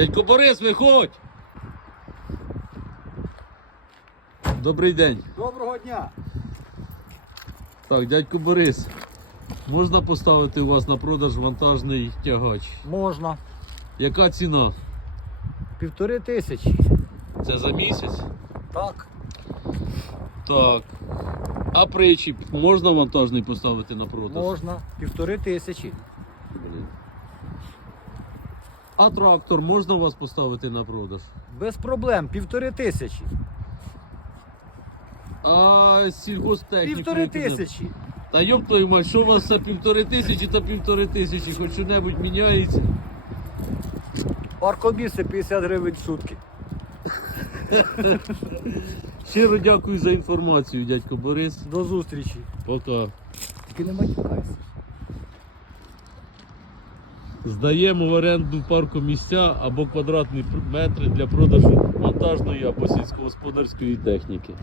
Дядько Борис, виходь! Добрий день. Доброго дня! Так, дядько Борис, можна поставити у вас на продаж вантажний тягач? Можна. Яка ціна? Півтори тисячі. Це за місяць? Так. Так. А причіп можна вантажний поставити на продаж? Можна. Півтори тисячі. А трактор можна у вас поставити на продаж? Без проблем. Півтори тисячі. А сільгостехніку? Півтори тисячі. Та йоп твою мать, що у вас це півтори тисячі та півтори тисячі, хоч що-небудь міняється. Паркобіси 50 гривень в сутки. Щиро дякую за інформацію, дядько Борис. До зустрічі. Пока. Тільки не матюкайся. Здаємо в оренду парку місця або квадратні метри для продажу монтажної або сільськогосподарської техніки.